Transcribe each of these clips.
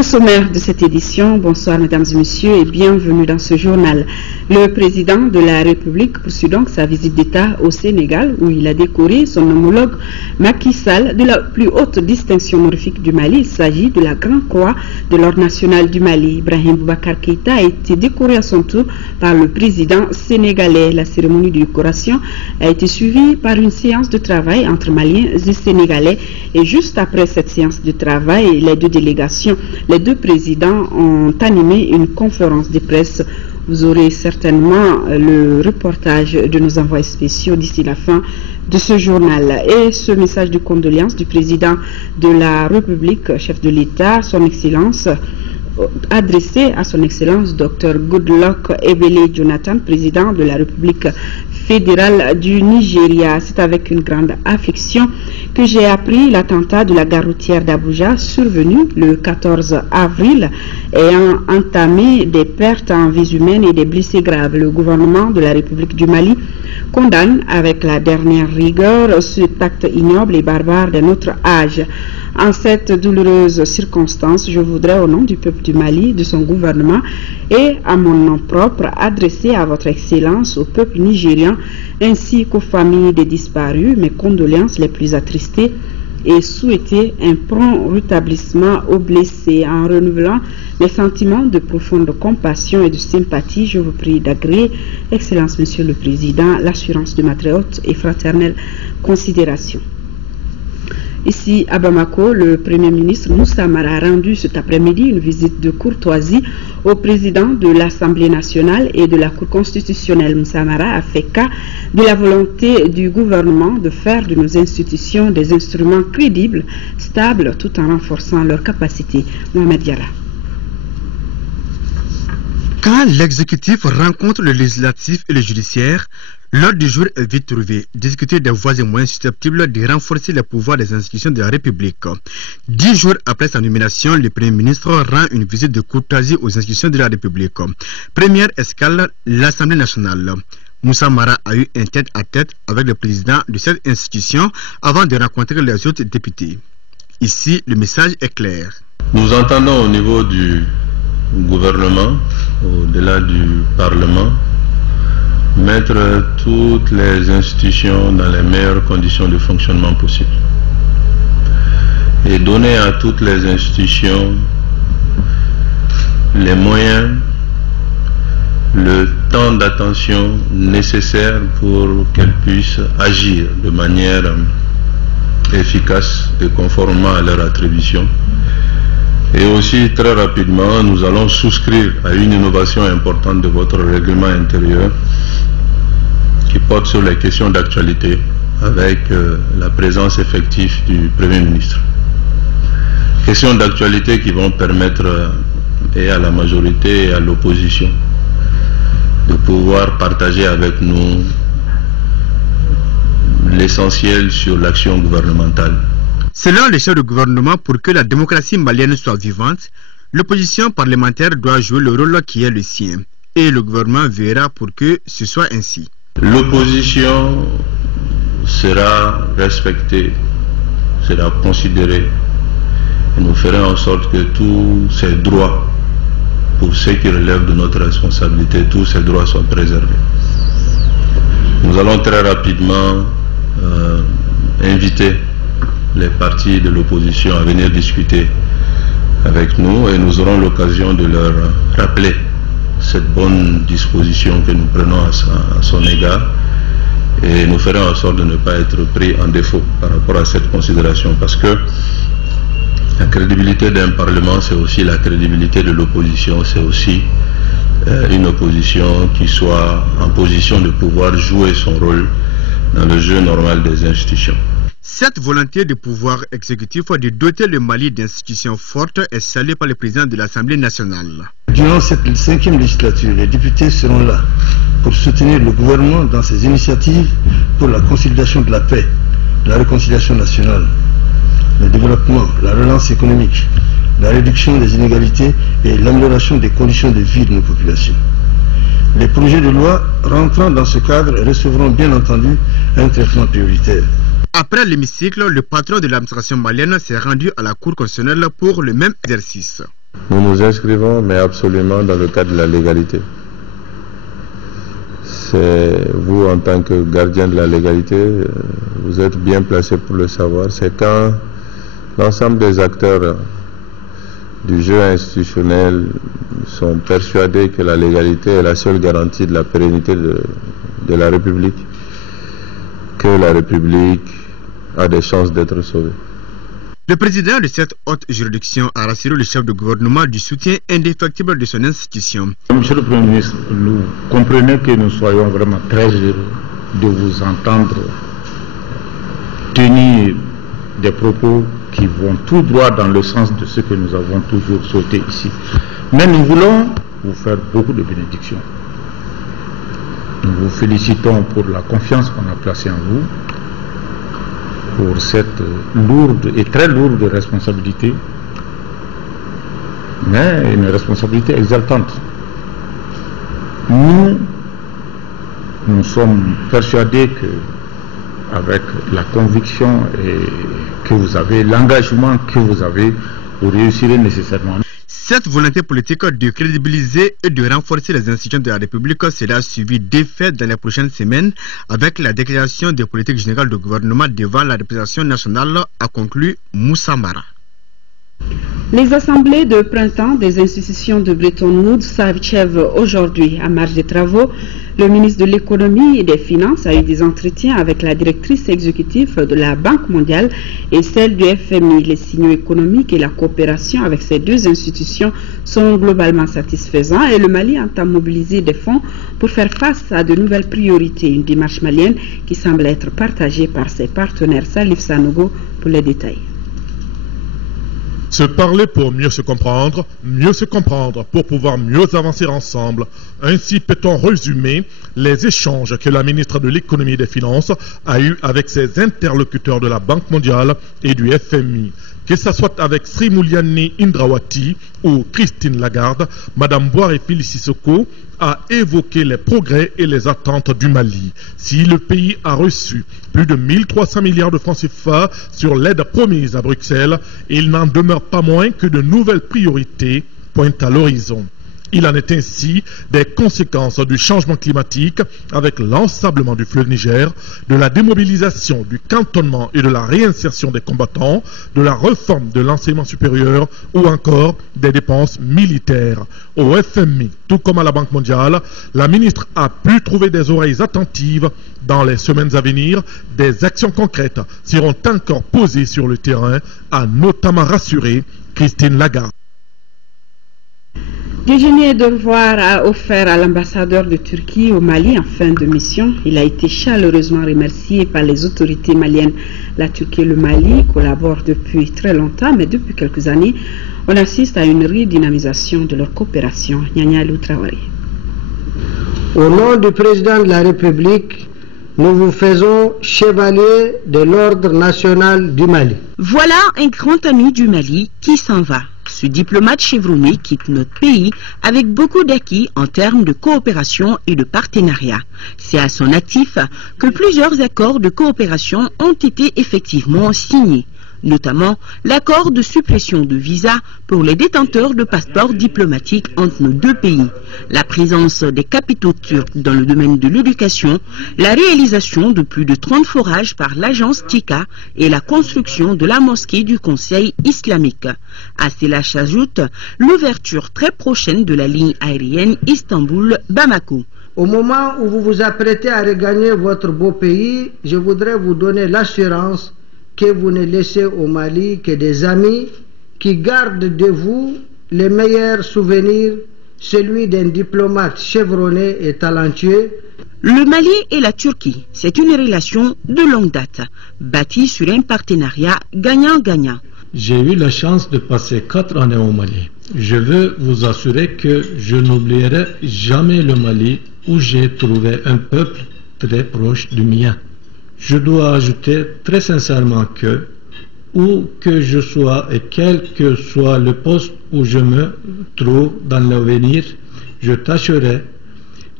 Au sommaire de cette édition, bonsoir mesdames et messieurs et bienvenue dans ce journal. Le président de la République poursuit donc sa visite d'État au Sénégal où il a décoré son homologue Macky Sall de la plus haute distinction honorifique du Mali. Il s'agit de la Grande Croix de l'Ordre national du Mali. Ibrahim Boubacar Keïta a été décoré à son tour par le président sénégalais. La cérémonie de décoration a été suivie par une séance de travail entre Maliens et Sénégalais. Et juste après cette séance de travail, les deux délégations, les deux présidents ont animé une conférence de presse. Vous aurez certainement le reportage de nos envoyés spéciaux d'ici la fin de ce journal. Et ce message de condoléances du président de la République, chef de l'État, son Excellence, adressé à son Excellence Dr Goodluck Ebele Jonathan, président de la République fédérale du Nigeria. C'est avec une grande affliction que j'ai appris l'attentat de la gare routière d'Abuja survenu le 14 avril ayant entamé des pertes en vies humaines et des blessés graves. Le gouvernement de la République du Mali condamne avec la dernière rigueur cet acte ignoble et barbare d'un autre âge. En cette douloureuse circonstance, je voudrais au nom du peuple du Mali, de son gouvernement et à mon nom propre adresser à votre Excellence, au peuple nigérian ainsi qu'aux familles des disparus mes condoléances les plus attristées et souhaiter un prompt rétablissement aux blessés. En renouvelant mes sentiments de profonde compassion et de sympathie, je vous prie d'agréer, Excellence Monsieur le Président, l'assurance de ma très haute et fraternelle considération. Ici à Bamako, le Premier ministre Moussa Mara a rendu cet après-midi une visite de courtoisie au président de l'Assemblée nationale et de la Cour constitutionnelle. Moussa Mara a fait cas de la volonté du gouvernement de faire de nos institutions des instruments crédibles, stables, tout en renforçant leurs capacités. Mohamed Yara. Quand l'exécutif rencontre le législatif et le judiciaire, l'ordre du jour est vite trouvé. Discuter des voies et moyens susceptibles de renforcer les pouvoirs des institutions de la République. 10 jours après sa nomination, le Premier ministre rend une visite de courtoisie aux institutions de la République. Première escale, l'Assemblée nationale. Moussa Mara a eu un tête-à-tête avec le président de cette institution avant de rencontrer les autres députés. Ici, le message est clair. Nous entendons au niveau du gouvernement, au-delà du Parlement, mettre toutes les institutions dans les meilleures conditions de fonctionnement possible et donner à toutes les institutions les moyens, le temps d'attention nécessaire pour qu'elles puissent agir de manière efficace et conformément à leurs attributions. Et aussi, très rapidement, nous allons souscrire à une innovation importante de votre règlement intérieur qui porte sur les questions d'actualité avec la présence effective du Premier ministre. Questions d'actualité qui vont permettre et à la majorité et à l'opposition de pouvoir partager avec nous l'essentiel sur l'action gouvernementale. Selon les chefs de gouvernement, pour que la démocratie malienne soit vivante, l'opposition parlementaire doit jouer le rôle qui est le sien. Et le gouvernement verra pour que ce soit ainsi. L'opposition sera respectée, sera considérée. Et nous ferons en sorte que tous ces droits, pour ceux qui relèvent de notre responsabilité, tous ces droits soient préservés. Nous allons très rapidement inviter les partis de l'opposition à venir discuter avec nous et nous aurons l'occasion de leur rappeler cette bonne disposition que nous prenons à son égard et nous ferons en sorte de ne pas être pris en défaut par rapport à cette considération parce que la crédibilité d'un parlement c'est aussi la crédibilité de l'opposition, c'est aussi une opposition qui soit en position de pouvoir jouer son rôle dans le jeu normal des institutions. Cette volonté du pouvoir exécutif de doter le Mali d'institutions fortes est saluée par le président de l'Assemblée nationale. Durant cette 5e législature, les députés seront là pour soutenir le gouvernement dans ses initiatives pour la consolidation de la paix, la réconciliation nationale, le développement, la relance économique, la réduction des inégalités et l'amélioration des conditions de vie de nos populations. Les projets de loi rentrant dans ce cadre recevront bien entendu un traitement prioritaire. Après l'hémicycle, le patron de l'administration malienne s'est rendu à la Cour constitutionnelle pour le même exercice. Nous nous inscrivons, mais absolument dans le cadre de la légalité. C'est vous, en tant que gardien de la légalité, vous êtes bien placé pour le savoir. C'est quand l'ensemble des acteurs du jeu institutionnel sont persuadés que la légalité est la seule garantie de la pérennité de la République, que la République a des chances d'être sauvée. Le président de cette haute juridiction a rassuré le chef de gouvernement du soutien indéfectible de son institution. Monsieur le Premier ministre, nous comprenez que nous soyons vraiment très heureux de vous entendre tenir des propos qui vont tout droit dans le sens de ce que nous avons toujours souhaité ici. Mais nous voulons vous faire beaucoup de bénédictions. Nous vous félicitons pour la confiance qu'on a placée en vous, pour cette lourde et très lourde responsabilité, mais une responsabilité exaltante. Nous sommes persuadés que, avec la conviction que vous avez, l'engagement que vous avez, vous réussirez nécessairement. Cette volonté politique de crédibiliser et de renforcer les institutions de la République sera suivie d'effet dans les prochaines semaines avec la déclaration de politique générale du gouvernement devant la représentation nationale, a conclu Moussa Mara. Les assemblées de printemps des institutions de Bretton Woods s'achèvent aujourd'hui. À marge des travaux, le ministre de l'économie et des finances a eu des entretiens avec la directrice exécutive de la Banque mondiale et celle du FMI. Les signaux économiques et la coopération avec ces deux institutions sont globalement satisfaisants et le Mali entend mobiliser des fonds pour faire face à de nouvelles priorités. Une démarche malienne qui semble être partagée par ses partenaires. Salif Sanogo pour les détails. Se parler pour mieux se comprendre pour pouvoir mieux avancer ensemble. Ainsi peut-on résumer les échanges que la ministre de l'économie et des finances a eus avec ses interlocuteurs de la Banque mondiale et du FMI. Que ce soit avec Srimouliani Indrawati ou Christine Lagarde, Madame Bouarefi Sissoko a évoqué les progrès et les attentes du Mali. Si le pays a reçu plus de 1300 milliards de francs CFA sur l'aide promise à Bruxelles, il n'en demeure pas moins que de nouvelles priorités pointent à l'horizon. Il en est ainsi des conséquences du changement climatique avec l'ensablement du fleuve Niger, de la démobilisation, du cantonnement et de la réinsertion des combattants, de la réforme de l'enseignement supérieur ou encore des dépenses militaires. Au FMI, tout comme à la Banque mondiale, la ministre a pu trouver des oreilles attentives. Dans les semaines à venir, des actions concrètes seront encore posées sur le terrain, a notamment rassuré Christine Lagarde. Déjeuner de revoir a offert à l'ambassadeur de Turquie au Mali en fin de mission. Il a été chaleureusement remercié par les autorités maliennes. La Turquie et le Mali collaborent depuis très longtemps, mais depuis quelques années, on assiste à une redynamisation de leur coopération. Nyanya Loutraoré. Au nom du président de la République, nous vous faisons chevalier de l'ordre national du Mali. Voilà un grand ami du Mali qui s'en va. Ce diplomate chevronné quitte notre pays avec beaucoup d'acquis en termes de coopération et de partenariat. C'est à son actif que plusieurs accords de coopération ont été effectivement signés, notamment l'accord de suppression de visa pour les détenteurs de passeports diplomatiques entre nos deux pays, la présence des capitaux turcs dans le domaine de l'éducation, la réalisation de plus de 30 forages par l'agence TICA et la construction de la mosquée du Conseil islamique. À cela s'ajoute l'ouverture très prochaine de la ligne aérienne Istanbul-Bamako. Au moment où vous vous apprêtez à regagner votre beau pays, je voudrais vous donner l'assurance que vous ne laissez au Mali que des amis qui gardent de vous les meilleurs souvenirs, celui d'un diplomate chevronné et talentueux. Le Mali et la Turquie, c'est une relation de longue date, bâtie sur un partenariat gagnant-gagnant. J'ai eu la chance de passer 4 années au Mali. Je veux vous assurer que je n'oublierai jamais le Mali où j'ai trouvé un peuple très proche du mien. Je dois ajouter très sincèrement que, où que je sois et quel que soit le poste où je me trouve dans l'avenir, je tâcherai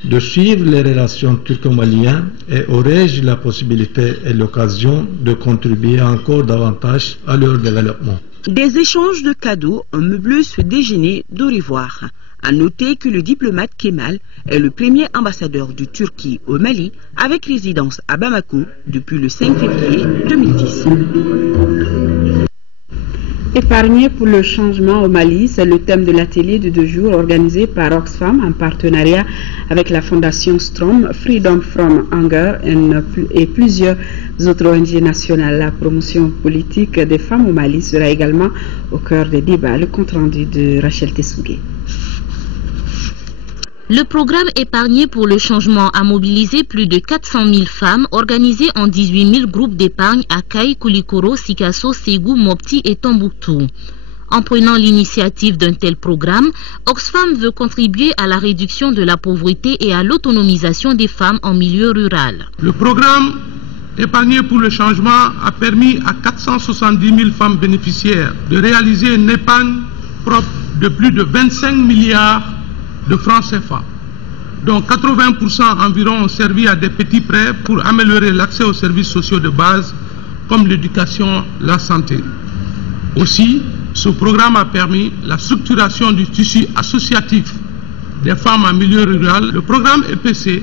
de suivre les relations turco-maliennes et aurai-je la possibilité et l'occasion de contribuer encore davantage à leur développement. Des échanges de cadeaux, un meublé ce déjeuner d'au revoir. À noter que le diplomate Kemal est le premier ambassadeur de Turquie au Mali avec résidence à Bamako depuis le 5 février 2010. Épargné pour le changement au Mali, c'est le thème de l'atelier de 2 jours organisé par Oxfam en partenariat avec la fondation Strom, Freedom from Hunger et plusieurs autres ONG nationales. La promotion politique des femmes au Mali sera également au cœur des débats. Le compte rendu de Rachel Tessougué. Le programme Épargné pour le changement a mobilisé plus de 400 000 femmes organisées en 18 000 groupes d'épargne à Kaï, Koulikoro, Sikasso, Ségou, Mopti et Tombouctou. En prenant l'initiative d'un tel programme, Oxfam veut contribuer à la réduction de la pauvreté et à l'autonomisation des femmes en milieu rural. Le programme Épargné pour le changement a permis à 470 000 femmes bénéficiaires de réaliser une épargne propre de plus de 25 milliards de francs CFA, dont 80% environ ont servi à des petits prêts pour améliorer l'accès aux services sociaux de base comme l'éducation, la santé. Aussi, ce programme a permis la structuration du tissu associatif des femmes en milieu rural. Le programme EPC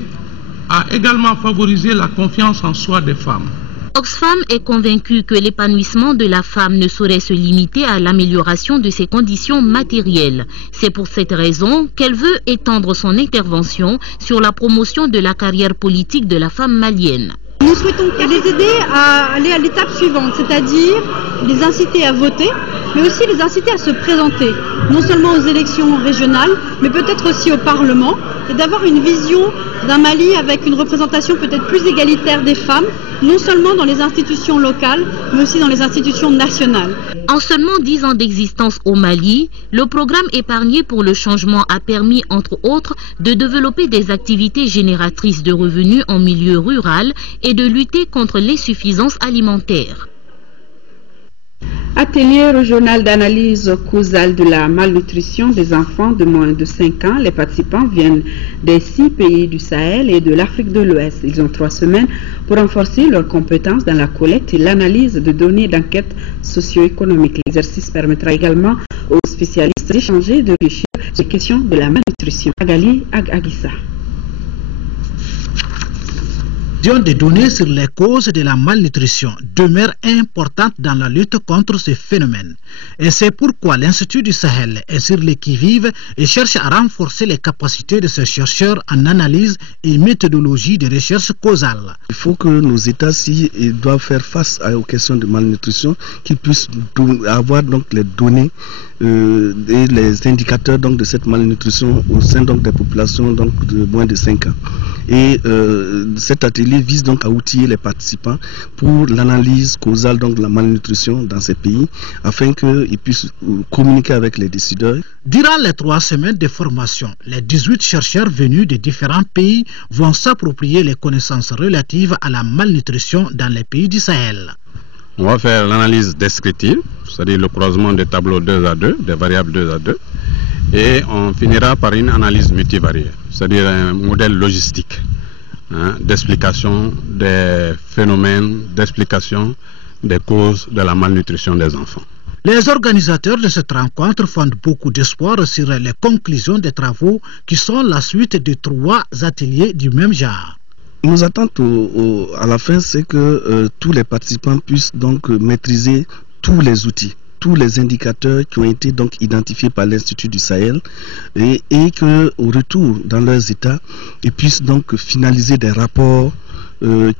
a également favorisé la confiance en soi des femmes. Oxfam est convaincu que l'épanouissement de la femme ne saurait se limiter à l'amélioration de ses conditions matérielles. C'est pour cette raison qu'elle veut étendre son intervention sur la promotion de la carrière politique de la femme malienne. Nous souhaitons les aider à aller à l'étape suivante, c'est-à-dire les inciter à voter, mais aussi les inciter à se présenter, non seulement aux élections régionales, mais peut-être aussi au Parlement, et d'avoir une vision d'un Mali avec une représentation peut-être plus égalitaire des femmes, non seulement dans les institutions locales, mais aussi dans les institutions nationales. En seulement 10 ans d'existence au Mali, le programme Épargné pour le changement a permis, entre autres, de développer des activités génératrices de revenus en milieu rural et de lutter contre l'insuffisance alimentaire. Atelier régional d'analyse causale de la malnutrition des enfants de moins de 5 ans. Les participants viennent des 6 pays du Sahel et de l'Afrique de l'Ouest. Ils ont 3 semaines pour renforcer leurs compétences dans la collecte et l'analyse de données d'enquête socio-économique. L'exercice permettra également aux spécialistes d'échanger et de réfléchir sur les questions de la malnutrition. Agali Agissa. Des données sur les causes de la malnutrition demeurent importantes dans la lutte contre ce phénomène. Et c'est pourquoi l'Institut du Sahel est sur les qui-vive et cherche à renforcer les capacités de ses chercheurs en analyse et méthodologie de recherche causale. Il faut que nos États, s'ils doivent faire face aux questions de malnutrition, qu'ils puissent avoir donc les données et les indicateurs donc de cette malnutrition au sein donc des populations donc de moins de 5 ans. Et cet atelier vise donc à outiller les participants pour l'analyse causale donc de la malnutrition dans ces pays afin qu'ils puissent communiquer avec les décideurs. Durant les 3 semaines de formation, les 18 chercheurs venus de différents pays vont s'approprier les connaissances relatives à la malnutrition dans les pays du Sahel. On va faire l'analyse descriptive, c'est-à-dire le croisement des tableaux 2 à 2, des variables 2 à 2, et on finira par une analyse multivariée, c'est-à-dire un modèle logistique d'explication des phénomènes, d'explication des causes de la malnutrition des enfants. Les organisateurs de cette rencontre fondent beaucoup d'espoir sur les conclusions des travaux qui sont la suite de 3 ateliers du même genre. Nos attentes à la fin, c'est que tous les participants puissent donc maîtriser tous les outils, tous les indicateurs qui ont été donc identifiés par l'Institut du Sahel et qu'au retour dans leurs États, ils puissent donc finaliser des rapports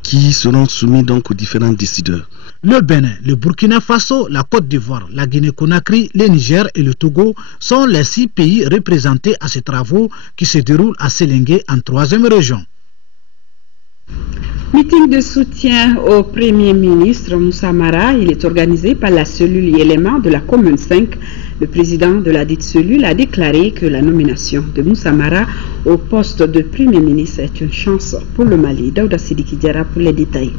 qui seront soumis donc aux différents décideurs. Le Bénin, le Burkina Faso, la Côte d'Ivoire, la Guinée-Conakry, le Niger et le Togo sont les 6 pays représentés à ces travaux qui se déroulent à Sélingué en 3e région. Meeting de soutien au Premier ministre Moussa Mara, il est organisé par la cellule élément de la commune 5. Le président de la dite cellule a déclaré que la nomination de Moussa Mara au poste de Premier ministre est une chance pour le Mali. Daouda Sidiki Diarra pour les détails.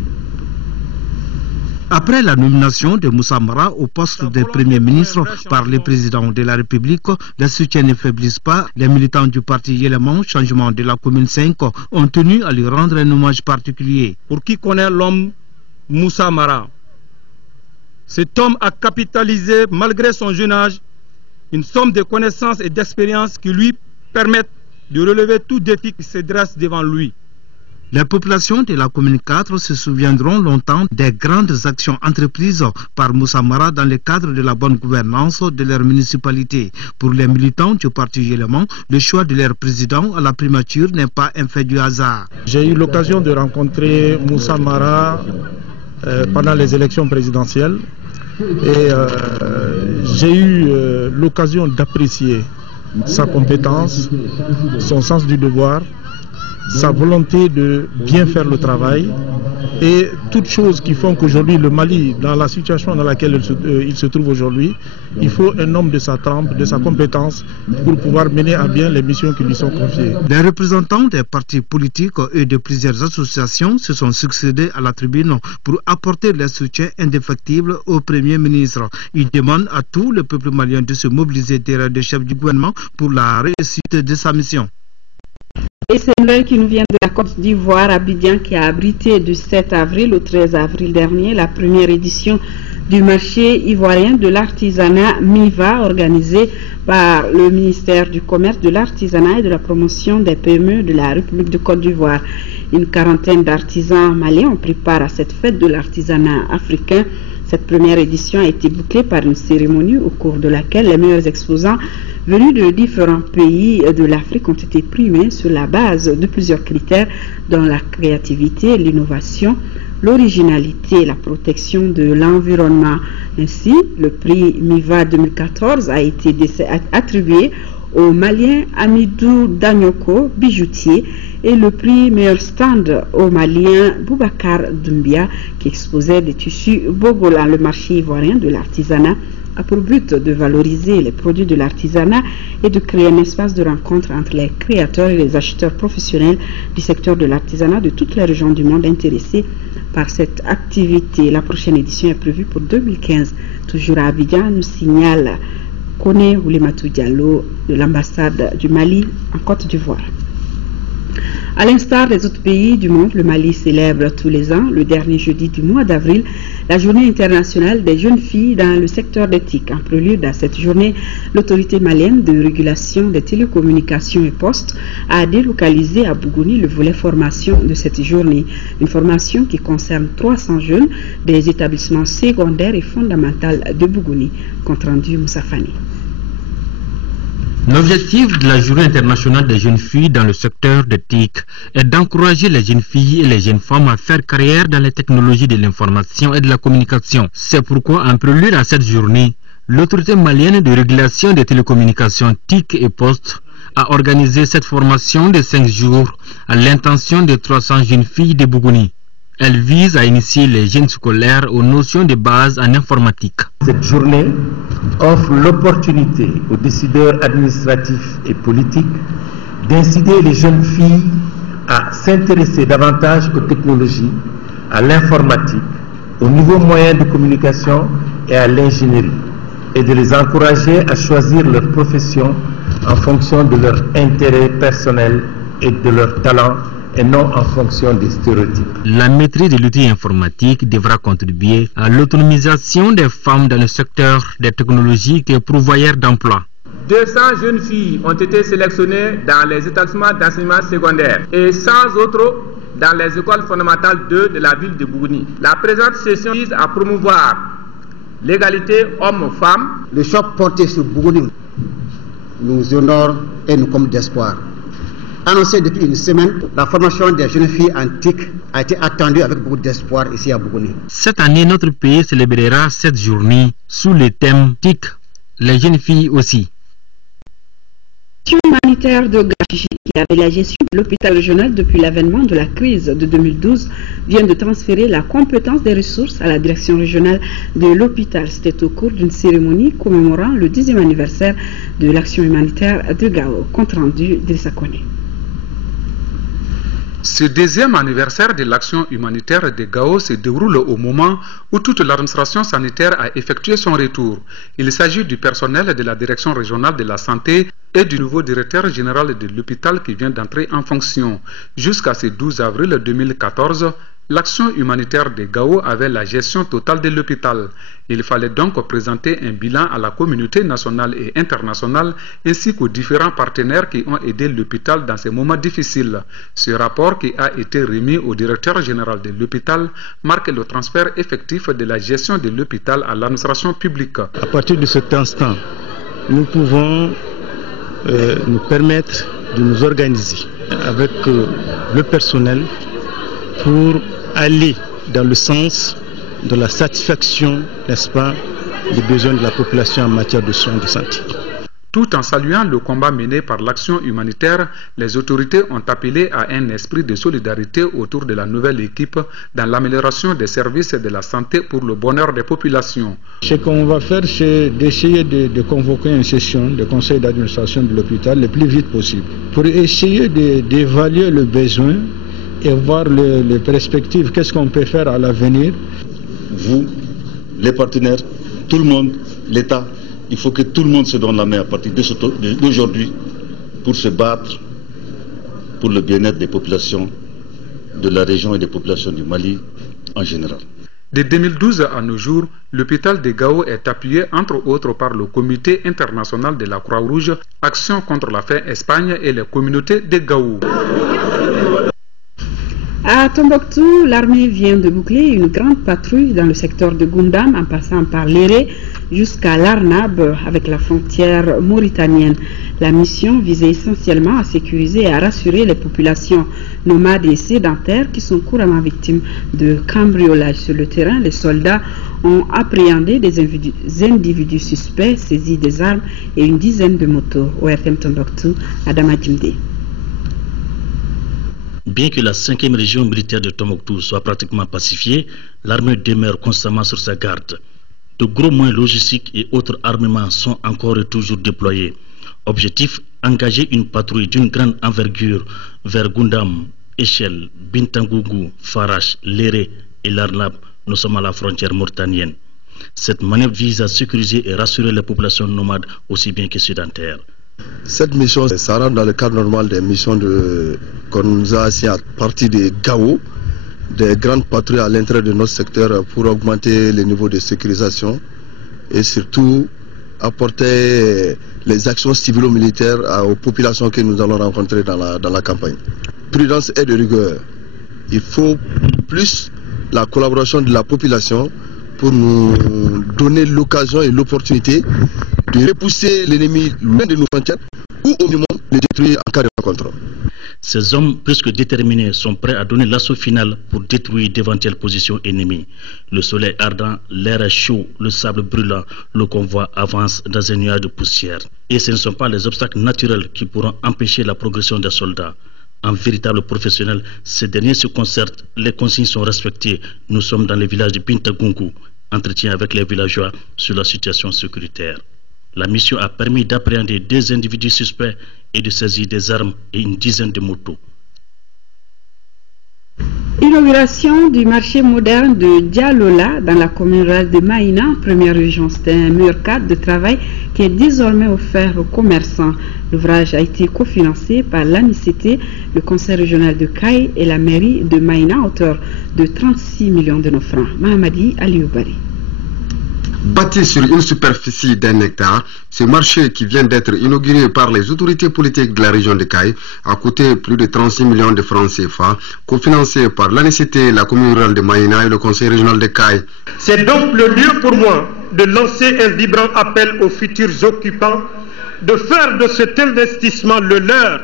Après la nomination de Moussa Mara au poste de Premier ministre par le président de la République, les soutiens ne faiblissent pas. Les militants du parti Élément Changement de la commune 5 ont tenu à lui rendre un hommage particulier. Pour qui connaît l'homme Moussa Mara, Cet homme a capitalisé, malgré son jeune âge, une somme de connaissances et d'expériences qui lui permettent de relever tout défi qui se dresse devant lui. Les populations de la commune 4 se souviendront longtemps des grandes actions entreprises par Moussa Mara dans le cadre de la bonne gouvernance de leur municipalité. Pour les militants du parti Géléman, le choix de leur président à la primature n'est pas un fait du hasard. J'ai eu l'occasion de rencontrer Moussa Mara pendant les élections présidentielles et j'ai eu l'occasion d'apprécier sa compétence, son sens du devoir, sa volonté de bien faire le travail et toutes choses qui font qu'aujourd'hui le Mali, dans la situation dans laquelle il se trouve aujourd'hui, il faut un homme de sa trempe, de sa compétence pour pouvoir mener à bien les missions qui lui sont confiées. Les représentants des partis politiques et de plusieurs associations se sont succédés à la tribune pour apporter leur soutien indéfectible au Premier ministre. Ils demandent à tout le peuple malien de se mobiliser derrière le chef du gouvernement pour la réussite de sa mission. Et c'est une nouvelle qui nous vient de la Côte d'Ivoire, Abidjan, qui a abrité du 7 avril au 13 avril dernier la première édition du marché ivoirien de l'artisanat MIVA, organisé par le ministère du Commerce, de l'Artisanat et de la Promotion des PME de la République de Côte d'Ivoire. Une quarantaine d'artisans maliens ont pris part à cette fête de l'artisanat africain. Cette première édition a été bouclée par une cérémonie au cours de laquelle les meilleurs exposants venus de différents pays de l'Afrique ont été primés sur la base de plusieurs critères dont la créativité, l'innovation, l'originalité et la protection de l'environnement. Ainsi, le prix MIVA 2014 a été attribué au Malien Amidou Danyoko, bijoutier, et le prix meilleur stand au Malien Boubacar Doumbia, qui exposait des tissus Bogolan. Le marché ivoirien de l'artisanat a pour but de valoriser les produits de l'artisanat et de créer un espace de rencontre entre les créateurs et les acheteurs professionnels du secteur de l'artisanat de toutes les régions du monde intéressés par cette activité. La prochaine édition est prévue pour 2015. Toujours à Abidjan, nous signale Kone Oulimatou Diallo de l'ambassade du Mali en Côte d'Ivoire. À l'instar des autres pays du monde, le Mali célèbre tous les ans, le dernier jeudi du mois d'avril, la journée internationale des jeunes filles dans le secteur des TIC. En prélude à cette journée, l'autorité malienne de régulation des télécommunications et postes a délocalisé à Bougouni le volet formation de cette journée. Une formation qui concerne 300 jeunes des établissements secondaires et fondamentaux de Bougouni. Compte rendu Moussa Fani. L'objectif de la Journée internationale des jeunes filles dans le secteur des TIC est d'encourager les jeunes filles et les jeunes femmes à faire carrière dans les technologies de l'information et de la communication. C'est pourquoi, en prélude à cette journée, l'autorité malienne de régulation des télécommunications TIC et postes a organisé cette formation de 5 jours à l'intention de 300 jeunes filles de Bougouni. Elle vise à initier les jeunes scolaires aux notions de base en informatique. Cette journée offre l'opportunité aux décideurs administratifs et politiques d'inciter les jeunes filles à s'intéresser davantage aux technologies, à l'informatique, aux nouveaux moyens de communication et à l'ingénierie, et de les encourager à choisir leur profession en fonction de leur intérêt personnel et de leur talent, et non en fonction des stéréotypes. La maîtrise de l'outil informatique devra contribuer à l'autonomisation des femmes dans le secteur des technologies et pourvoyeurs d'emploi. 200 jeunes filles ont été sélectionnées dans les établissements d'enseignement secondaire et 100 autres dans les écoles fondamentales 2 de la ville de Bougouni. La présente session vise à promouvoir l'égalité homme-femme. Le choc porté sur Bougouni nous honore et nous comble d'espoir. Annoncé depuis une semaine, la formation des jeunes filles en TIC a été attendue avec beaucoup d'espoir ici à Bougouni. Cette année, notre pays célébrera cette journée sous le thème TIC, les jeunes filles aussi. Humanitaire de Gachichi, qui avait la gestion de l'hôpital régional depuis l'avènement de la crise de 2012, vient de transférer la compétence des ressources à la direction régionale de l'hôpital. C'était au cours d'une cérémonie commémorant le 10e anniversaire de l'action humanitaire de Gao. Compte rendu d'Elsa Kone. Ce 10e anniversaire de l'action humanitaire de Gao se déroule au moment où toute l'administration sanitaire a effectué son retour. Il s'agit du personnel de la direction régionale de la santé et du nouveau directeur général de l'hôpital qui vient d'entrer en fonction. Jusqu'à ce 12 avril 2014, L'action humanitaire de Gao avait la gestion totale de l'hôpital. Il fallait donc présenter un bilan à la communauté nationale et internationale ainsi qu'aux différents partenaires qui ont aidé l'hôpital dans ces moments difficiles. Ce rapport qui a été remis au directeur général de l'hôpital marque le transfert effectif de la gestion de l'hôpital à l'administration publique. À partir de cet instant, nous pouvons nous permettre de nous organiser avec le personnel pour aller dans le sens de la satisfaction, n'est-ce pas, des besoins de la population en matière de soins de santé. Tout en saluant le combat mené par l'action humanitaire, les autorités ont appelé à un esprit de solidarité autour de la nouvelle équipe dans l'amélioration des services de la santé pour le bonheur des populations. Ce qu'on va faire, c'est d'essayer de convoquer une session de conseil d'administration de l'hôpital le plus vite possible pour essayer d'évaluer le besoin et voir les perspectives, qu'est-ce qu'on peut faire à l'avenir. Vous, les partenaires, tout le monde, l'État, il faut que tout le monde se donne la main à partir d'aujourd'hui pour se battre pour le bien-être des populations de la région et des populations du Mali en général. De 2012 à nos jours, l'hôpital de Gao est appuyé entre autres par le Comité international de la Croix-Rouge, Action contre la faim Espagne et les communautés de Gao. À Tombouctou, l'armée vient de boucler une grande patrouille dans le secteur de Goundam en passant par Léré jusqu'à l'Arnab avec la frontière mauritanienne. La mission visait essentiellement à sécuriser et à rassurer les populations nomades et sédentaires qui sont couramment victimes de cambriolage. Sur le terrain, les soldats ont appréhendé des individus suspects, saisi des armes et une dizaine de motos. OFM Tombouctou, Adama Djimde. Bien que la 5e région militaire de Tombouctou soit pratiquement pacifiée, l'armée demeure constamment sur sa garde. De gros moyens logistiques et autres armements sont encore et toujours déployés. Objectif, engager une patrouille d'une grande envergure vers Goundam, Echel, Bintangougou, Farache, Léré et Larnab. Nous sommes à la frontière mauritanienne. Cette manœuvre vise à sécuriser et rassurer les populations nomades aussi bien que sédentaires. Cette mission, ça rentre dans le cadre normal des missions qu'on nous a assignées à partir de Gao, des grandes patrouilles à l'intérieur de notre secteur pour augmenter les niveaux de sécurisation et surtout apporter les actions civilo-militaires aux populations que nous allons rencontrer dans la campagne. Prudence et de rigueur. Il faut plus la collaboration de la population pour nous donner l'occasion et l'opportunité de repousser l'ennemi loin de nos frontières ou au minimum le détruire en cas de rencontre. Ces hommes plus que déterminés sont prêts à donner l'assaut final pour détruire d'éventuelles positions ennemies. Le soleil ardent, l'air est chaud, le sable brûlant, le convoi avance dans un nuage de poussière. Et ce ne sont pas les obstacles naturels qui pourront empêcher la progression des soldats. En véritable professionnel, ces derniers se concertent, les consignes sont respectées. Nous sommes dans le village de Bintangougou. Entretien avec les villageois sur la situation sécuritaire. La mission a permis d'appréhender des individus suspects et de saisir des armes et une dizaine de motos. Inauguration du marché moderne de Dialola dans la commune rurale de Maïna, première région. C'est un meilleur cadre de travail qui est désormais offert aux commerçants. L'ouvrage a été cofinancé par l'ANICT, le conseil régional de Caille et la mairie de Maïna à hauteur de 36 millions de nos francs. Mahamadi Alioubari. Bâti sur une superficie d'1 hectare, ce marché qui vient d'être inauguré par les autorités politiques de la région de Caille a coûté plus de 36 millions de francs CFA, cofinancé par l'ANICT, la commune rurale de Maïna et le conseil régional de Caille. C'est donc le lieu pour moi de lancer un vibrant appel aux futurs occupants de faire de cet investissement le leur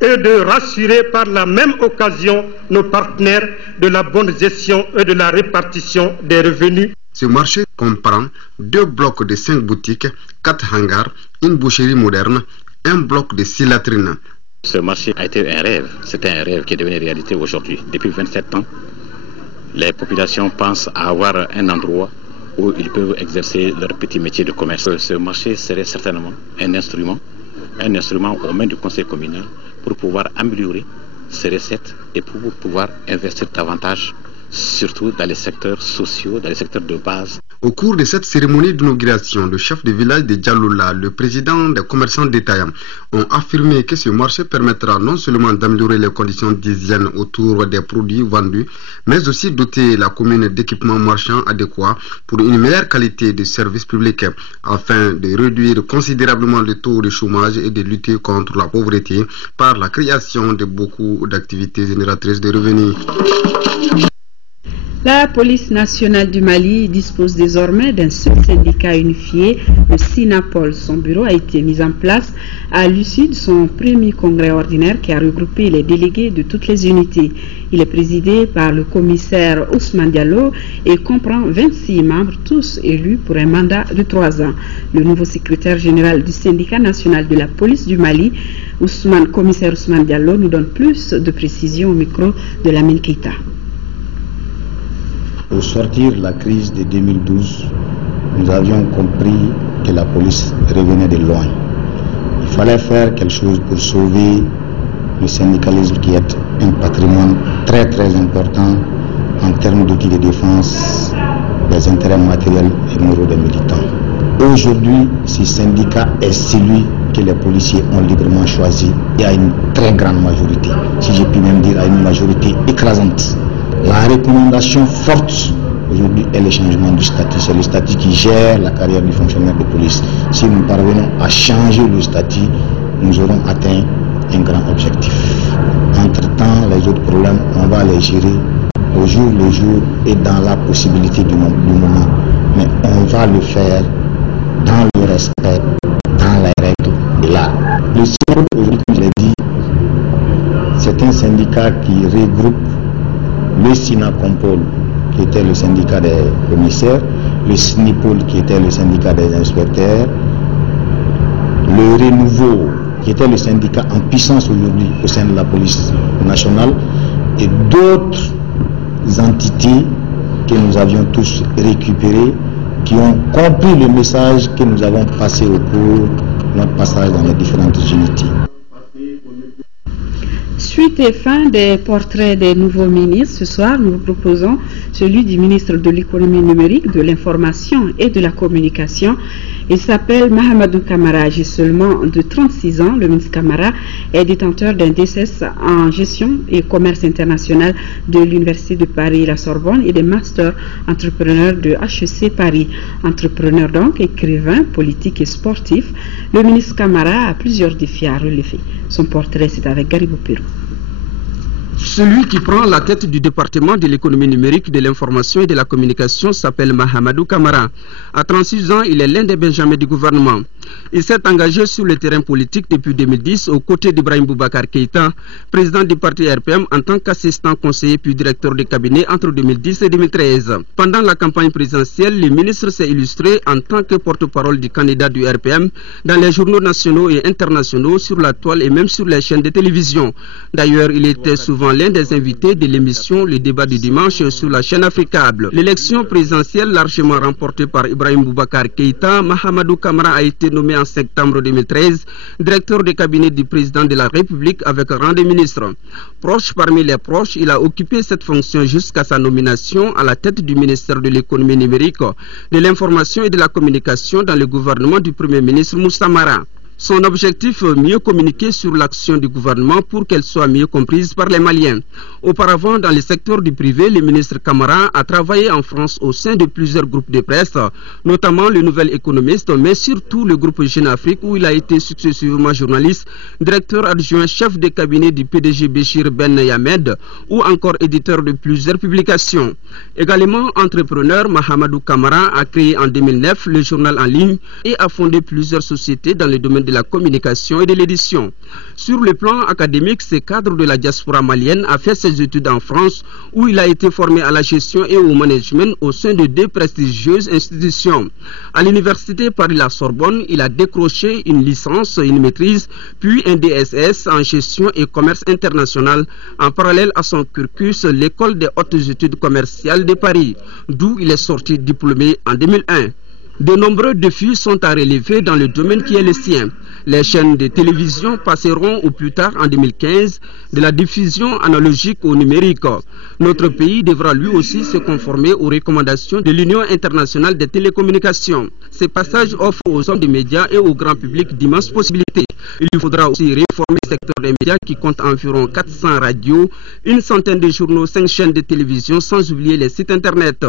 et de rassurer par la même occasion nos partenaires de la bonne gestion et de la répartition des revenus. Ce marché comprend 2 blocs de 5 boutiques, 4 hangars, une boucherie moderne, un bloc de 6 latrines. Ce marché a été un rêve, c'est un rêve qui est devenu réalité aujourd'hui. Depuis 27 ans, les populations pensent à avoir un endroit où ils peuvent exercer leur petit métier de commerce. Ce marché serait certainement un instrument aux mains du conseil communal pour pouvoir améliorer ses recettes et pour pouvoir investir davantage, surtout dans les secteurs sociaux, dans les secteurs de base. Au cours de cette cérémonie d'inauguration, le chef de village de Djaloula, le président des commerçants détaillants ont affirmé que ce marché permettra non seulement d'améliorer les conditions d'hygiène autour des produits vendus, mais aussi doter la commune d'équipements marchands adéquats pour une meilleure qualité de service public, afin de réduire considérablement le taux de chômage et de lutter contre la pauvreté par la création de beaucoup d'activités génératrices de revenus. La police nationale du Mali dispose désormais d'un seul syndicat unifié, le SINAPOL. Son bureau a été mis en place à l'issue de son premier congrès ordinaire qui a regroupé les délégués de toutes les unités. Il est présidé par le commissaire Ousmane Diallo et comprend 26 membres, tous élus pour un mandat de 3 ans. Le nouveau secrétaire général du syndicat national de la police du Mali, commissaire Ousmane Diallo, nous donne plus de précisions au micro de Lamine Keita. Au sortir de la crise de 2012, nous avions compris que la police revenait de loin. Il fallait faire quelque chose pour sauver le syndicalisme qui est un patrimoine très important en termes d'outils de défense des intérêts matériels et moraux des militants. Aujourd'hui, ce syndicat est celui que les policiers ont librement choisi et à une très grande majorité, si je puis même dire à une majorité écrasante. La recommandation forte aujourd'hui est le changement du statut. C'est le statut qui gère la carrière du fonctionnaire de police. Si nous parvenons à changer le statut, nous aurons atteint un grand objectif. Entre-temps, les autres problèmes, on va les gérer au jour le jour et dans la possibilité du moment. Mais on va le faire dans le respect, dans les règles de l'art. Le SINAPOL, aujourd'hui, comme je l'ai dit, c'est un syndicat qui regroupe le SINACOMPOL, qui était le syndicat des commissaires, le SNIPOL, qui était le syndicat des inspecteurs, le Renouveau, qui était le syndicat en puissance aujourd'hui au sein de la police nationale, et d'autres entités que nous avions tous récupérées, qui ont compris le message que nous avons passé au cours de notre passage dans les différentes unités. Suite et fin des portraits des nouveaux ministres, ce soir nous vous proposons celui du ministre de l'économie numérique, de l'information et de la communication. Il s'appelle Mahamadou Kamara, âgé seulement de 36 ans. Le ministre Kamara est détenteur d'un DSS en gestion et commerce international de l'Université de Paris, la Sorbonne, et des masters entrepreneurs de HEC Paris. Entrepreneur donc, écrivain, politique et sportif, le ministre Kamara a plusieurs défis à relever. Son portrait, c'est avec Garibou Pirou. Celui qui prend la tête du département de l'économie numérique, de l'information et de la communication s'appelle Mahamadou Kamara. À 36 ans, il est l'un des benjamins du gouvernement. Il s'est engagé sur le terrain politique depuis 2010 aux côtés d'Ibrahim Boubacar Keïta, président du parti RPM, en tant qu'assistant conseiller puis directeur de cabinet entre 2010 et 2013. Pendant la campagne présidentielle, le ministre s'est illustré en tant que porte-parole du candidat du RPM dans les journaux nationaux et internationaux, sur la toile et même sur les chaînes de télévision. D'ailleurs, il était souvent l'un des invités de l'émission Le Débat du dimanche sur la chaîne Africable. L'élection présidentielle largement remportée par Ibrahim Boubacar Keïta, Mahamadou Kamara a été nommé en septembre 2013 directeur de cabinet du président de la République avec rang de ministre. Proche parmi les proches, il a occupé cette fonction jusqu'à sa nomination à la tête du ministère de l'économie numérique, de l'information et de la communication dans le gouvernement du premier ministre Moussa Mara. Son objectif, mieux communiquer sur l'action du gouvernement pour qu'elle soit mieux comprise par les Maliens. Auparavant, dans le secteur du privé, le ministre Kamara a travaillé en France au sein de plusieurs groupes de presse, notamment le Nouvel Économiste, mais surtout le groupe Jeune Afrique, où il a été successivement journaliste, directeur adjoint, chef de cabinet du PDG Béchir Ben Yamed, ou encore éditeur de plusieurs publications. Également entrepreneur, Mahamadou Kamara a créé en 2009 le journal en ligne et a fondé plusieurs sociétés dans le domaine de la communication et de l'édition. Sur le plan académique, ce cadre de la diaspora malienne a fait ses études en France, où il a été formé à la gestion et au management au sein de 2 prestigieuses institutions. À l'université Paris-la Sorbonne, il a décroché une licence, une maîtrise, puis un DSS en gestion et commerce international. En parallèle à son cursus, l'école des hautes études commerciales de Paris, d'où il est sorti diplômé en 2001. De nombreux défis sont à relever dans le domaine qui est le sien. Les chaînes de télévision passeront au plus tard en 2015 de la diffusion analogique au numérique. Notre pays devra lui aussi se conformer aux recommandations de l'Union internationale des télécommunications. Ces passages offrent aux hommes des médias et au grand public d'immenses possibilités. Il faudra aussi réformer le secteur des médias qui compte environ 400 radios, une centaine de journaux, 5 chaînes de télévision, sans oublier les sites internet.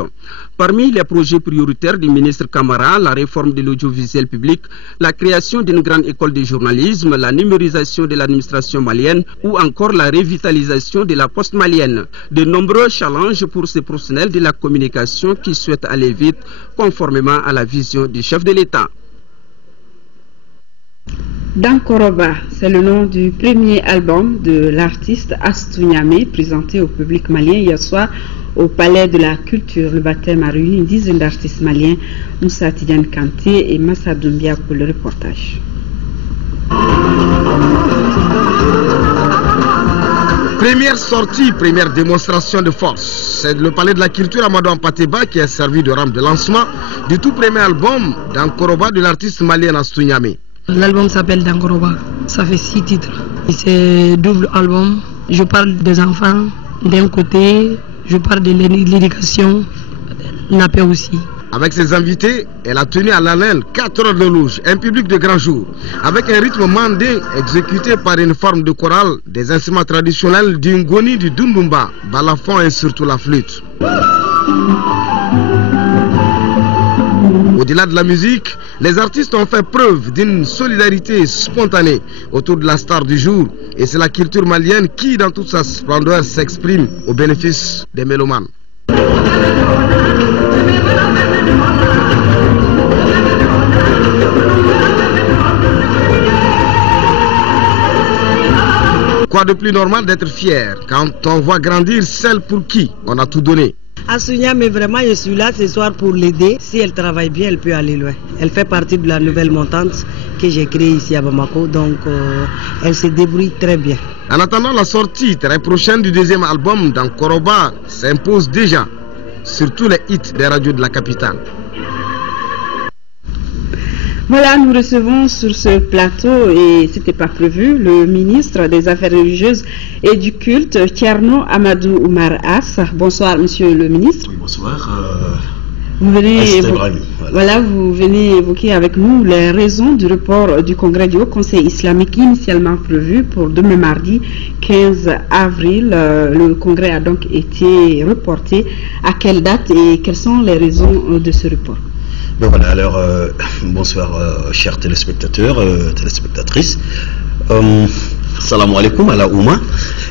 Parmi les projets prioritaires du ministre Camara, la réforme de l'audiovisuel public, la création d'une grande école de journalisme, la numérisation de l'administration malienne ou encore la revitalisation de la poste malienne. De nombreux challenges pour ces professionnels de la communication qui souhaitent aller vite conformément à la vision du chef de l'État. Dankoroba, c'est le nom du premier album de l'artiste Astou Niamé présenté au public malien hier soir au Palais de la Culture. Le baptême a réuni une dizaine d'artistes maliens, Moussa Tidiane Kanté et Massa Doumbia pour le reportage. Première sortie, première démonstration de force. C'est le Palais de la Culture Amadou Ampateba qui a servi de rampe de lancement du tout premier album Dankoroba de l'artiste malien Astou Niamé. L'album s'appelle Dankoroba, ça fait 6 titres. C'est double album. Je parle des enfants d'un côté, je parle de l'éducation, la paix aussi. Avec ses invités, elle a tenu à l'haleine 4 heures de louche, un public de grand jour, avec un rythme mandé exécuté par une forme de chorale, des instruments traditionnels du ngoni, du dundumba, balafon et surtout la flûte. Au-delà de la musique, les artistes ont fait preuve d'une solidarité spontanée autour de la star du jour. Et c'est la culture malienne qui, dans toute sa splendeur, s'exprime au bénéfice des mélomanes. Quoi de plus normal d'être fier quand on voit grandir celle pour qui on a tout donné. Astou Niamé, mais vraiment je suis là ce soir pour l'aider. Si elle travaille bien, elle peut aller loin. Elle fait partie de la nouvelle montante que j'ai créée ici à Bamako, donc elle se débrouille très bien. En attendant la sortie très prochaine du deuxième album, Dankoroba s'impose déjà sur tous les hits des radios de la capitale. Voilà, nous recevons sur ce plateau, et c'était pas prévu, le ministre des Affaires religieuses et du culte, Thierno Amadou Oumar As. Bonsoir, monsieur le ministre. Oui, bonsoir. Vous venez évoquer avec nous les raisons du report du congrès du Haut Conseil islamique initialement prévu pour demain mardi 15 avril. Le congrès a donc été reporté. À quelle date et quelles sont les raisons de ce report? Ben voilà, alors bonsoir chers téléspectateurs, téléspectatrices. Salam alaikum ala Ouma.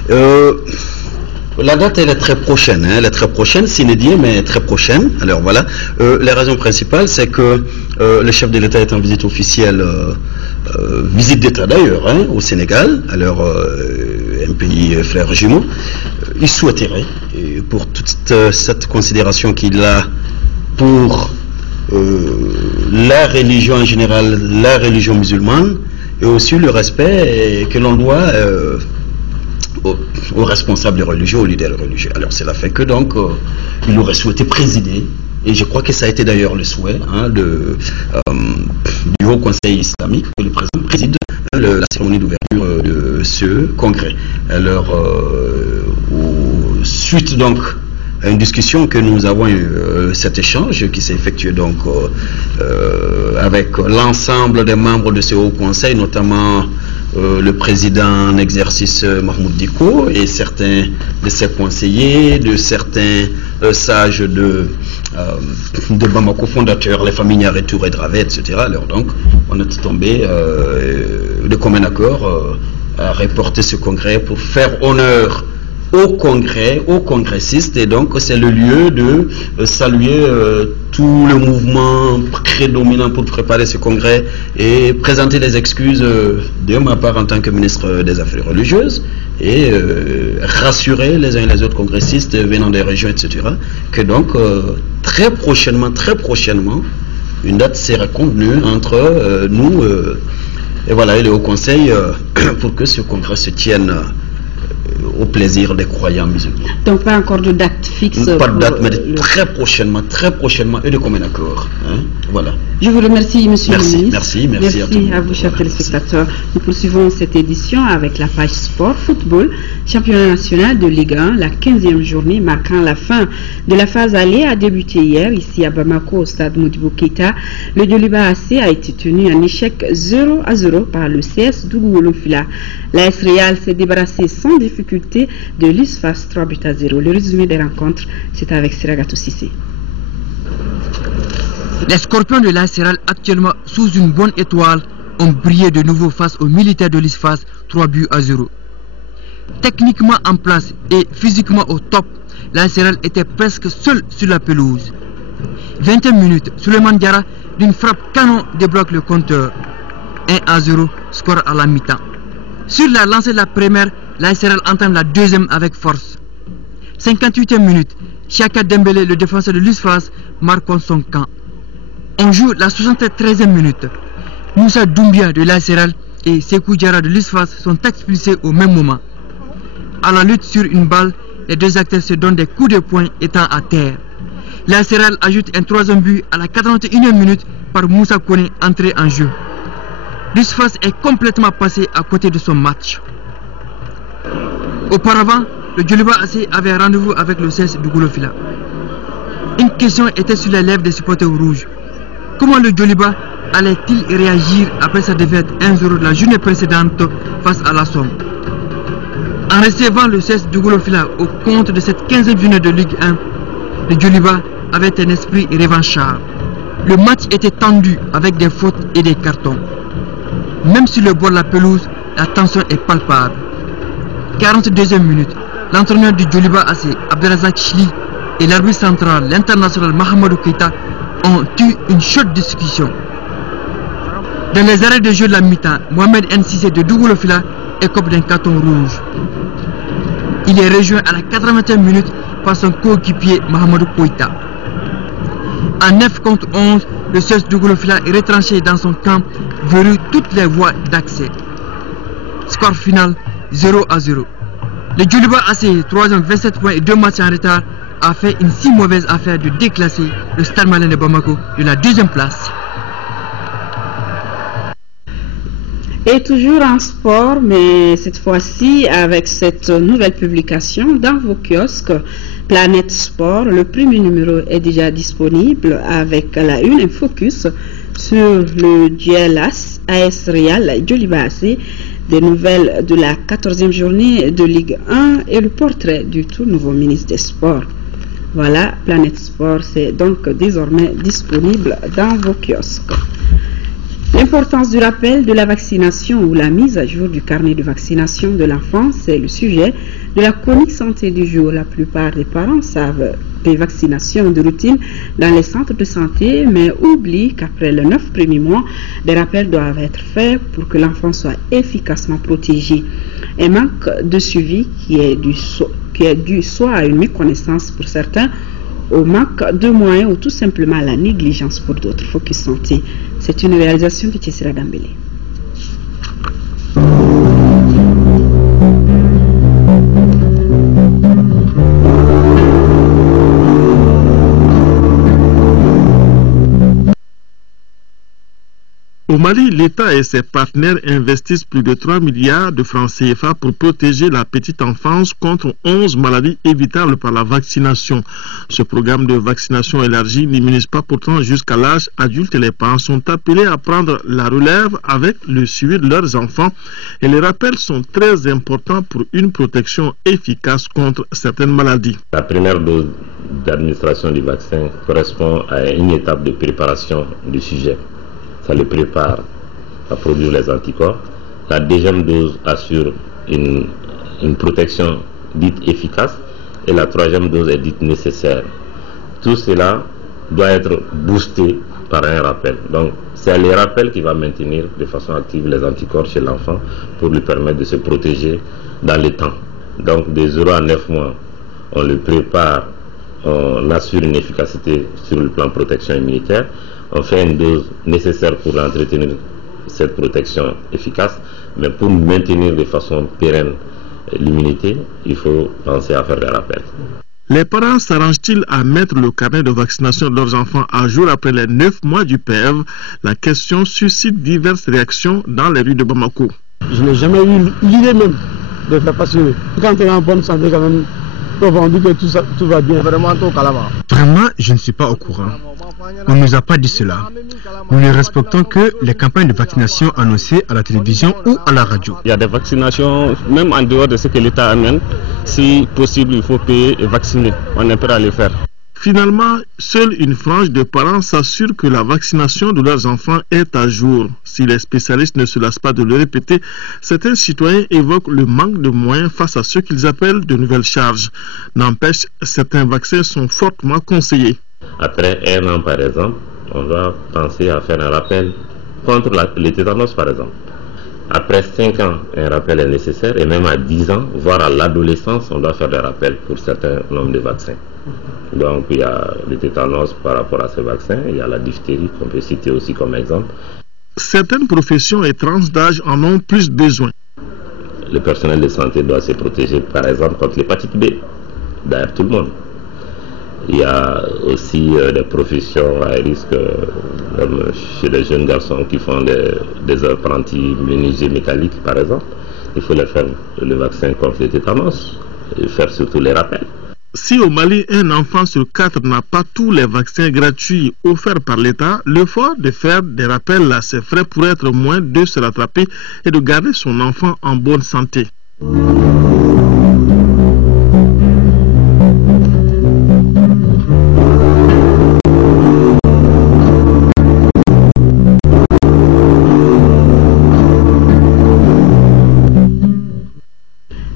La date elle est très prochaine, hein, elle est très prochaine, s'inédit mais très prochaine. Alors voilà, les raisons principales c'est que le chef de l'État est en visite officielle, visite d'État d'ailleurs, hein, au Sénégal, alors un pays frère jumeau. Il souhaiterait, pour toute cette considération qu'il a pour la religion en général, la religion musulmane, et aussi le respect que l'on doit aux responsables religieux, aux leaders religieux. Alors cela fait que donc il aurait souhaité présider, et je crois que ça a été d'ailleurs le souhait du Haut Conseil islamique, que le président préside la cérémonie d'ouverture de ce congrès. Alors suite donc à une discussion que nous avons eu, cet échange qui s'est effectué donc avec l'ensemble des membres de ce Haut Conseil, notamment le président en exercice Mahmoud Diko et certains de ses conseillers, de certains sages de Bamako fondateurs, les familles Niaretour et Dravet, etc. Alors donc on est tombé de commun accord à reporter ce congrès pour faire honneur au congrès, aux congressistes, et donc c'est le lieu de saluer tout le mouvement prédominant pour préparer ce congrès et présenter des excuses de ma part en tant que ministre des Affaires religieuses et rassurer les uns et les autres congressistes venant des régions, etc. que donc très prochainement, une date sera convenue entre nous et voilà, et le Haut Conseil pour que ce congrès se tienne au plaisir des croyants musulmans. Donc pas encore de date fixe. Pas de date, mais très prochainement, et de commun accord. Hein? Voilà. Je vous remercie, monsieur le ministre. Merci à vous, chers téléspectateurs. Nous poursuivons cette édition avec la page sport football, championnat national de Ligue 1. La 15e journée marquant la fin de la phase aller a débuté hier ici à Bamako au stade Modibo Keïta. Le Djoliba AC a été tenu en échec 0-0 par le CS Dougou-Wolofila. L'AS Real s'est débarrassé sans difficulté de l'USFAS 3-0. Le résumé des rencontres, c'est avec Siragatou Sissé. Les Scorpions de l'AS Real, actuellement sous une bonne étoile, ont brillé de nouveau face aux militaires de l'USFAS 3-0. Techniquement en place et physiquement au top, l'AS Real était presque seul sur la pelouse. 21 minutes, Souleymane Diarra d'une frappe canon débloque le compteur. 1-0, score à la mi-temps. Sur la lancée de la première, l'AS Real entame la deuxième avec force. 58e minute, Chaka Dembélé, le défenseur de l'USFAS, marque contre son camp. On joue la 73e minute. Moussa Doumbia de l'AS Real et Sekou Diarra de l'USFAS sont expulsés au même moment. À la lutte sur une balle, les deux acteurs se donnent des coups de poing étant à terre. L'AS Real ajoute un troisième but à la 81e minute par Moussa Kone entré en jeu. L'USFAS est complètement passé à côté de son match. Auparavant, le Djoliba AC avait rendez-vous avec le CS Dougou-Wolofila. Une question était sur les lèvres des supporters rouges. Comment le Djoliba allait-il réagir après sa défaite 1-0 de la journée précédente face à la Somme? En recevant le CS Dougou-Wolofila au compte de cette 15e journée de Ligue 1, le Djoliba avait un esprit revanchard. Le match était tendu avec des fautes et des cartons. Même sur le bord de la pelouse, la tension est palpable. 42e minute, l'entraîneur du Djoliba AC, Abdelrazak Chli, et l'arbitre central, l'international Mahamadou Keïta, ont eu une chaude discussion. Dans les arrêts de jeu de la mi-temps, Mohamed Ncissé de Dougou-Wolofila écope d'un carton rouge. Il est rejoint à la 80e minute par son coéquipier Mahamadou Keïta. En 9 contre 11, le CS Dougou-Wolofila est retranché dans son camp, verrouille toutes les voies d'accès. Score final 0-0. Le Djoliba AC, 3e 27 points et 2 matchs en retard, a fait une si mauvaise affaire de déclasser le Stade Malien de Bamako de la 2e place. Et toujours en sport, mais cette fois-ci avec cette nouvelle publication dans vos kiosques, Planète Sport, le premier numéro est déjà disponible avec la une, un focus sur le duel AS Real Djoliba AC, des nouvelles de la 14e journée de Ligue 1 et le portrait du tout nouveau ministre des Sports. Voilà, Planète Sport, c'est donc désormais disponible dans vos kiosques. L'importance du rappel de la vaccination ou la mise à jour du carnet de vaccination de l'enfant, c'est le sujet de la chronique santé du jour. La plupart des parents savent des vaccinations de routine dans les centres de santé, mais oublient qu'après les 9 premiers mois, des rappels doivent être faits pour que l'enfant soit efficacement protégé. Un manque de suivi qui est dû soit à une méconnaissance pour certains, au manque de moyens ou tout simplement à la négligence pour d'autres. Focus Santé, c'est une réalisation de Tessera Dambélé. Au Mali, l'État et ses partenaires investissent plus de 3 milliards de francs CFA pour protéger la petite enfance contre 11 maladies évitables par la vaccination. Ce programme de vaccination élargi n'immunise pas pourtant jusqu'à l'âge adulte et les parents sont appelés à prendre la relève avec le suivi de leurs enfants et les rappels sont très importants pour une protection efficace contre certaines maladies. La première dose d'administration du vaccin correspond à une étape de préparation du sujet. Ça le prépare à produire les anticorps. La deuxième dose assure une protection dite efficace et la troisième dose est dite nécessaire. Tout cela doit être boosté par un rappel. Donc c'est le rappel qui va maintenir de façon active les anticorps chez l'enfant pour lui permettre de se protéger dans le temps. Donc de 0 à 9 mois, on le prépare, on assure une efficacité sur le plan protection immunitaire. On fait une dose nécessaire pour entretenir cette protection efficace, mais pour maintenir de façon pérenne l'immunité, il faut penser à faire des rappels. Les parents s'arrangent-ils à mettre le carnet de vaccination de leurs enfants à jour après les 9 mois du PEV? La question suscite diverses réactions dans les rues de Bamako. Je n'ai jamais eu l'idée même de faire passer. Quand on est en bonne santé, quand même, on dit que tout va bien. Vraiment, je ne suis pas au courant. On ne nous a pas dit cela. Nous ne respectons que les campagnes de vaccination annoncées à la télévision ou à la radio. Il y a des vaccinations, même en dehors de ce que l'État amène. Si possible, il faut payer et vacciner. On est prêt à le faire. Finalement, seule une frange de parents s'assure que la vaccination de leurs enfants est à jour. Si les spécialistes ne se lassent pas de le répéter, certains citoyens évoquent le manque de moyens face à ce qu'ils appellent de nouvelles charges. N'empêche, certains vaccins sont fortement conseillés. Après 1 an, par exemple, on doit penser à faire un rappel contre le tétanos, par exemple. Après 5 ans, un rappel est nécessaire, et même à 10 ans, voire à l'adolescence, on doit faire des rappels pour certains nombres de vaccins. Donc il y a le tétanos par rapport à ces vaccins, il y a la diphtérie qu'on peut citer aussi comme exemple. Certaines professions et tranches d'âge en ont plus besoin. Le personnel de santé doit se protéger par exemple contre l'hépatite B, d'ailleurs tout le monde. Il y a aussi des professions à risque, comme chez les jeunes garçons qui font des apprentis menuisiers métalliques par exemple. Il faut leur faire le vaccin contre le tétanos et faire surtout les rappels. Si au Mali, un enfant sur 4 n'a pas tous les vaccins gratuits offerts par l'État, l'effort de faire des rappels à ses frais pourrait être moins de se rattraper et de garder son enfant en bonne santé.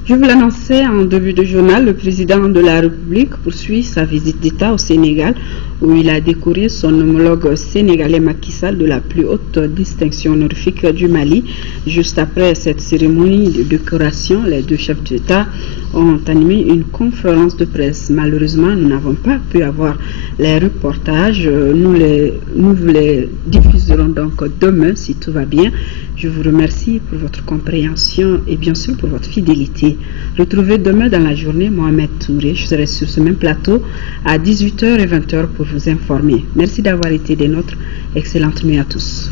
Je vous l'annonçais en début de journal, le président de la République poursuit sa visite d'État au Sénégal où il a décoré son homologue sénégalais Macky Sall de la plus haute distinction honorifique du Mali. Juste après cette cérémonie de décoration, les deux chefs d'État ont animé une conférence de presse. Malheureusement, nous n'avons pas pu avoir les reportages. Nous vous les diffuserons donc demain si tout va bien. Je vous remercie pour votre compréhension et bien sûr pour votre fidélité. Retrouvez demain dans la journée Mohamed Touré. Je serai sur ce même plateau à 18h et 20h pour vous informer. Merci d'avoir été des nôtres. Excellente nuit à tous.